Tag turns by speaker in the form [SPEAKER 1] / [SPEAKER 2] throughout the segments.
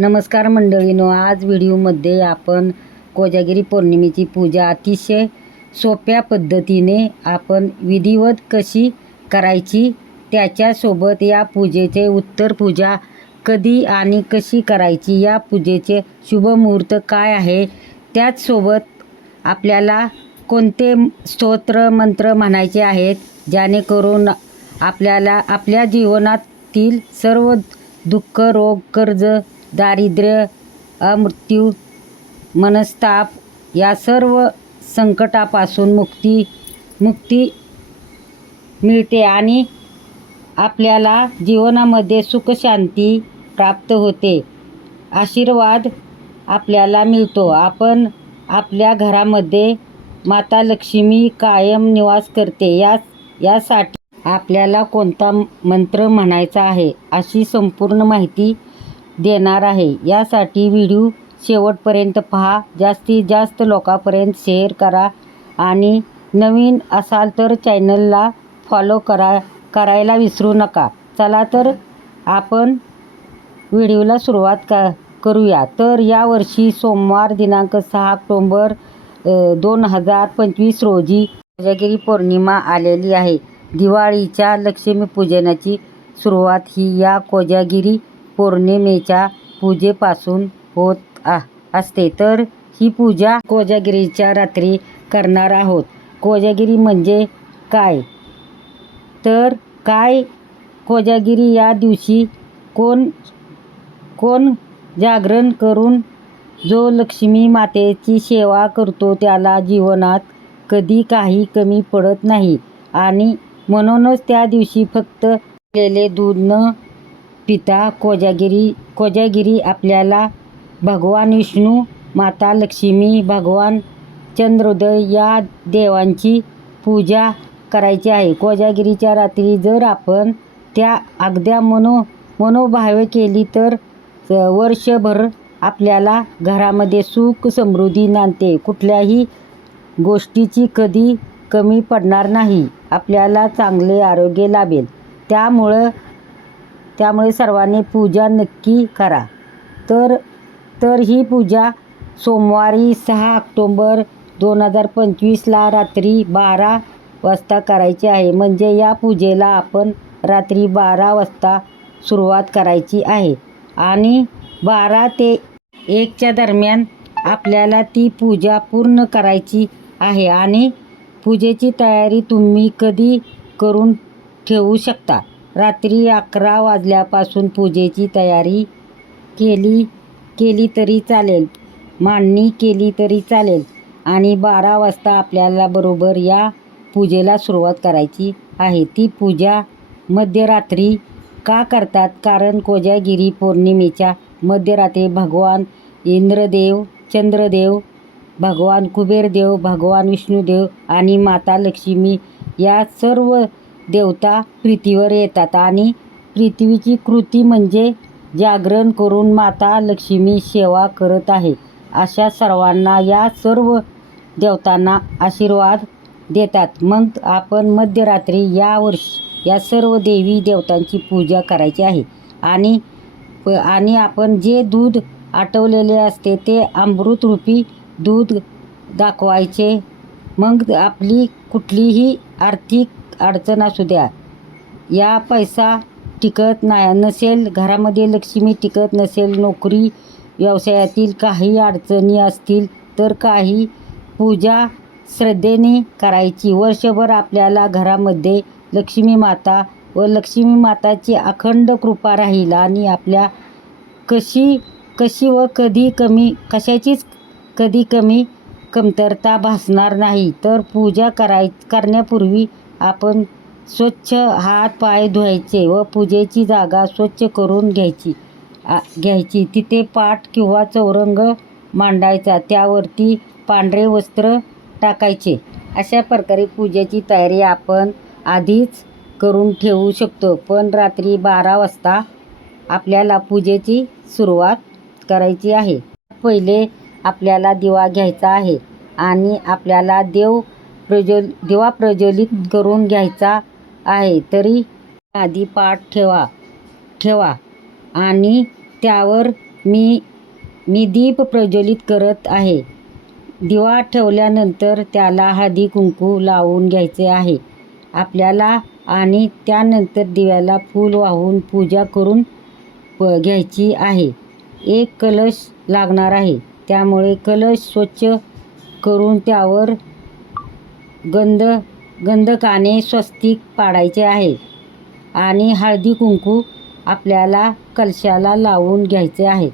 [SPEAKER 1] नमस्कार मंडळीनो आज व्हिडिओमध्ये आपण कोजागिरी पौर्णिमेची पूजा अतिशय सोप्या पद्धतीने आपण विधिवत कशी करायची त्याच्यासोबत या पूजेचे उत्तर पूजा कधी आणि कशी करायची या पूजेचे शुभमुहूर्त काय आहे त्याचसोबत आपल्याला कोणते स्तोत्र मंत्र म्हणायचे आहेत जेणेकरून आपल्याला आपल्या जीवनातील सर्व दुःख रोग कर्ज दारिद्र्य अमृत्यू मनस्ताप या सर्व संकटापासून मुक्ती मुक्ती मिळते आणि आपल्याला जीवनामध्ये सुखशांती प्राप्त होते. आशीर्वाद आपल्याला मिळतो. आपण आपल्या घरामध्ये माता लक्ष्मी कायम निवास करते. या यासाठी आपल्याला कोणता मंत्र म्हणायचा आहे? अशी संपूर्ण माहिती देणार आहे. यासाठी व्हिडिओ शेवटपर्यंत पहा. जास्तीत जास्त लोकांपर्यंत शेअर करा आणि नवीन असाल तर चॅनलला फॉलो करा करायला विसरू नका. चला तर आपण व्हिडिओला सुरुवात का करूया. तर यावर्षी सोमवार दिनांक सहा ऑक्टोंबर दोन हजार पंचवीस रोजी कोजागिरी पौर्णिमा आलेली आहे. दिवाळीच्या लक्ष्मीपूजनाची सुरुवात ही या कोजागिरी पौर्णिमेच्या पूजेपासून होत आ असते. तर ही पूजा कोजागिरीच्या रात्री करणार आहोत. कोजागिरी म्हणजे काय? तर काय कोजागिरी या दिवशी कोण कोण जागरण करून जो लक्ष्मी मातेची सेवा करतो त्याला जीवनात कधी काही कमी पडत नाही. आणि म्हणूनच त्या दिवशी फक्त केलेले दूध न पिता कोजागिरी कोजागिरी आपल्याला भगवान विष्णू माता लक्ष्मी भगवान चंद्रोदय या देवांची पूजा करायची आहे. कोजागिरीच्या रात्री जर आपण त्या अगद्या मनो मनोभावे केली तर वर्षभर आपल्याला घरामध्ये सुख समृद्धी नांदते. कुठल्याही गोष्टीची कधी कमी पडणार नाही. आपल्याला चांगले आरोग्य लाभेल. त्यामुळं त्यामुळे सर्वांनी पूजा नक्की करा. तर तर ही पूजा सोमवारी सहा ऑक्टोंबर दोन हजार पंचवीसला रात्री बारा वाजता करायची आहे. म्हणजे या पूजेला आपण रात्री बारा वाजता सुरुवात करायची आहे. आणि बारा ते एकच्या दरम्यान आपल्याला ती पूजा पूर्ण करायची आहे. आणि पूजेची तयारी तुम्ही कधी करून ठेवू शकता? रात्री अकरा वाजल्यापासून पूजेची तयारी केली केली तरी चालेल. मांडणी केली तरी चालेल. आणि बारा वाजता आपल्याला बरोबर या पूजेला सुरुवात करायची आहे. ती पूजा मध्यरात्री का करतात? कारण कोजागिरी पौर्णिमेच्या मध्यरात्री भगवान इंद्रदेव चंद्रदेव भगवान कुबेरदेव भगवान विष्णुदेव आणि माता लक्ष्मी या सर्व देवता पृथ्वीवर येतात. आणि पृथ्वीची कृती म्हणजे जागरण करून माता लक्ष्मी सेवा करत आहे. अशा सर्वांना या सर्व देवतांना आशीर्वाद देतात. मग आपण मध्यरात्री या वर्ष या सर्व देवी देवतांची पूजा करायची आहे. आणि प आणि आपण जे दूध आटवलेले असते ते अमृतरूपी दूध दाखवायचे मग आपली कुठलीही आर्थिक अडचण असू द्या. या पैसा टिकत नाही नसेल घरामध्ये लक्ष्मी टिकत नसेल नोकरी व्यवसायातील काही अडचणी असतील तर काही पूजा श्रद्धेने करायची. वर्षभर आपल्याला घरामध्ये लक्ष्मी माता व लक्ष्मी माताची अखंड कृपा राहील आणि आपल्या कशी कशी व कधी कमी कशाचीच कधी कमी कमतरता भासणार नाही. तर पूजा कराय करण्यापूर्वी आपण स्वच्छ हात पाय धुवायचे व पूजेची जागा स्वच्छ करून घ्यायची. घ्यायची. तिथे पाट किंवा चौरंग मांडायचा. त्यावरती पांढरे वस्त्र टाकायचे. अशा प्रकारे पूजेची तयारी आपण आधीच करून ठेवू शकतो. पण रात्री बारा वाजता आपल्याला पूजेची सुरुवात करायची आहे. पहिले आपल्याला दिवा घ्यायचा आहे आणि आपल्याला देव प्रज्वल दिवा प्रज्वलित करून घ्यायचा आहे. तरी आधी पाठ ठेवा ठेवा आणि त्यावर मी मी दीप प्रज्वलित करत आहे. दिवा ठेवल्यानंतर त्याला हळदी कुंकू लावून घ्यायचे आहे. आपल्याला आणि त्यानंतर दिव्याला फूल वाहून पूजा करून प घ्यायची आहे. एक कलश लागणार आहे. त्यामुळे कलश स्वच्छ करून त्यावर गंध गंधकाने स्वस्तिक पाडायचे आहे. आणि हळदी कुंकू आपल्याला कलशाला लावून घ्यायचे आहे.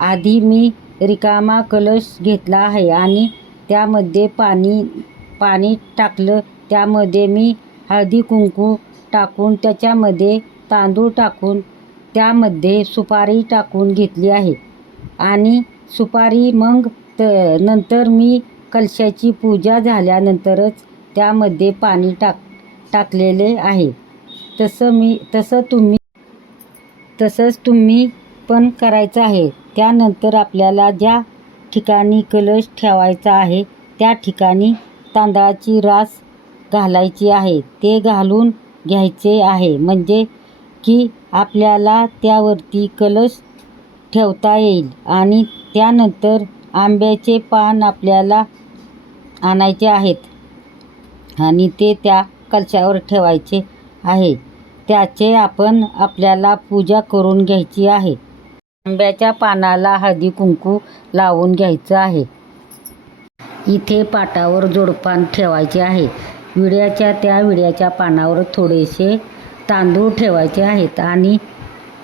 [SPEAKER 1] आधी मी रिकामा कलश घेतला आहे आणि त्यामध्ये पाणी पाणी टाकलं. त्यामध्ये मी हळदी कुंकू टाकून त्याच्यामध्ये तांदूळ टाकून त्यामध्ये सुपारी टाकून घेतली आहे. आणि सुपारी मग त नंतर मी कलशाची पूजा झाल्यानंतरच त्यामध्ये पाणी टाक टाकलेले आहे. तसं मी तसं तुम्ही तसंच तुम्ही पण करायचं आहे. त्यानंतर आपल्याला ज्या ठिकाणी कलश ठेवायचा आहे त्या ठिकाणी तांदळाची रास घालायची आहे. ते घालून घ्यायचे आहे. म्हणजे की आपल्याला त्यावरती कलश ठेवता येईल आणि त्यानंतर आंब्याचे पान आपल्याला आणायचे आहेत. आणि ते त्या कलशावर ठेवायचे आहे. त्याचे आपण आपल्याला पूजा करून घ्यायची आहे. आंब्याच्या पानाला हळदी कुंकू लावून घ्यायचं आहे. इथे पाटावर जोडपान ठेवायचे आहे. विड्याच्या त्या विड्याच्या पानावर थोडेसे तांदूळ ठेवायचे आहेत आणि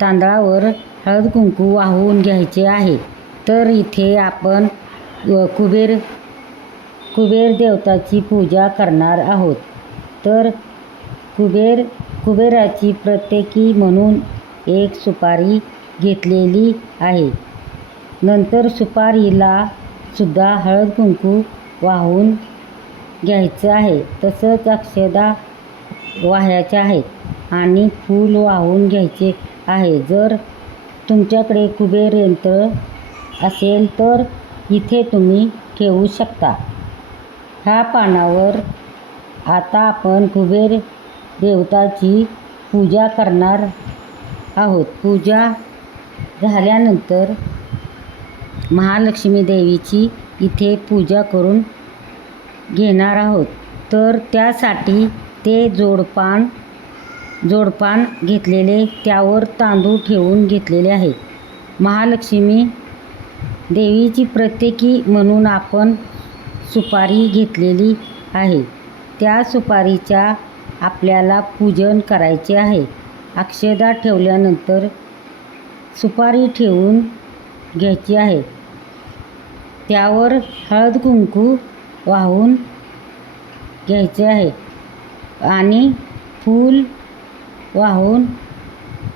[SPEAKER 1] तांदळावर हळद कुंकू वाहून घ्यायचे आहे. तर इथे आपण कुबेर कुबेर देवताची पूजा करणार आहोत. तर कुबेर कुबेराची प्रत्येकी म्हणून एक सुपारी घेतलेली आहे. नंतर सुपारीला सुद्धा हळद कुंकू वाहून घ्यायचं आहे. तसंच अक्षदा वाहायच्या आहेत आणि फूल वाहून घ्यायचे आहे. जर तुमच्याकडे कुबेर यंत्र असेल तर इथे तुम्ही ठेवू शकता. ह्या पानावर आता आपण कुबेर देवताची पूजा करणार आहोत. पूजा झाल्यानंतर महालक्ष्मी देवीची इथे पूजा करून घेणार आहोत. तर त्यासाठी ते जोडपान जोडपान घेतलेले त्यावर तांदूळ ठेवून घेतलेले आहे. महालक्ष्मी देवीची प्रत्येकी म्हणून आपण सुपारी घेतलेली आहे. त्या सुपारीच्या आपल्याला पूजन करायचे आहे. अक्षदा ठेवल्यानंतर सुपारी ठेवून घ्यायची आहे. त्यावर हळद कुंकू वाहून घ्यायचे आहे आणि फूल वाहून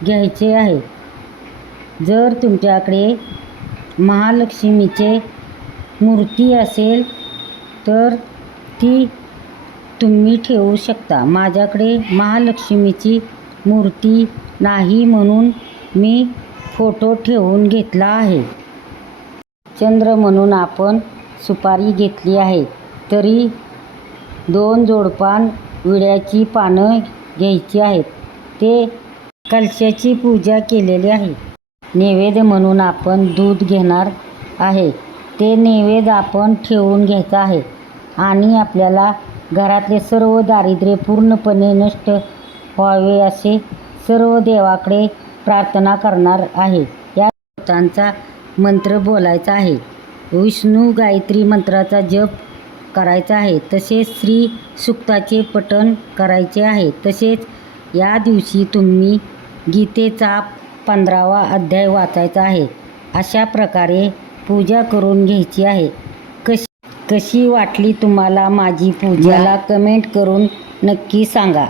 [SPEAKER 1] घ्यायचे आहे. जर तुमच्याकडे महालक्ष्मीचे मूर्ती असेल तर ती तुम्ही ठेवू शकता. माझ्याकडे महालक्ष्मीची मूर्ती नाही म्हणून मी फोटो ठेवून घेतला आहे. चंद्र म्हणून आपण सुपारी घेतली आहे. तरी दोन जोडपान विड्याची पानं घ्यायची आहेत. ते कलशाची पूजा केलेली आहे. नैवेद्य म्हणून आपण दूध घेणार आहे. ते नैवेद्य आपण ठेवून घ्यायचं आहे. आणि आपल्याला घरातले सर्व दारिद्र्य पूर्णपणे नष्ट व्हावे असे सर्व देवाकडे प्रार्थना करणार आहे. या देवतांचा मंत्र बोलायचा आहे. विष्णू गायत्री मंत्राचा जप करायचा आहे. तसेच श्री सुक्ताचे पठण करायचे आहे. तसेच या दिवशी तुम्ही गीतेचा पंधरावा अध्याय वाचायचा आहे. अशा प्रकारे पूजा करून घ्यायची आहे. कशी कशी वाटली तुम्हाला माझी पूजाला कमेंट करून नक्की सांगा.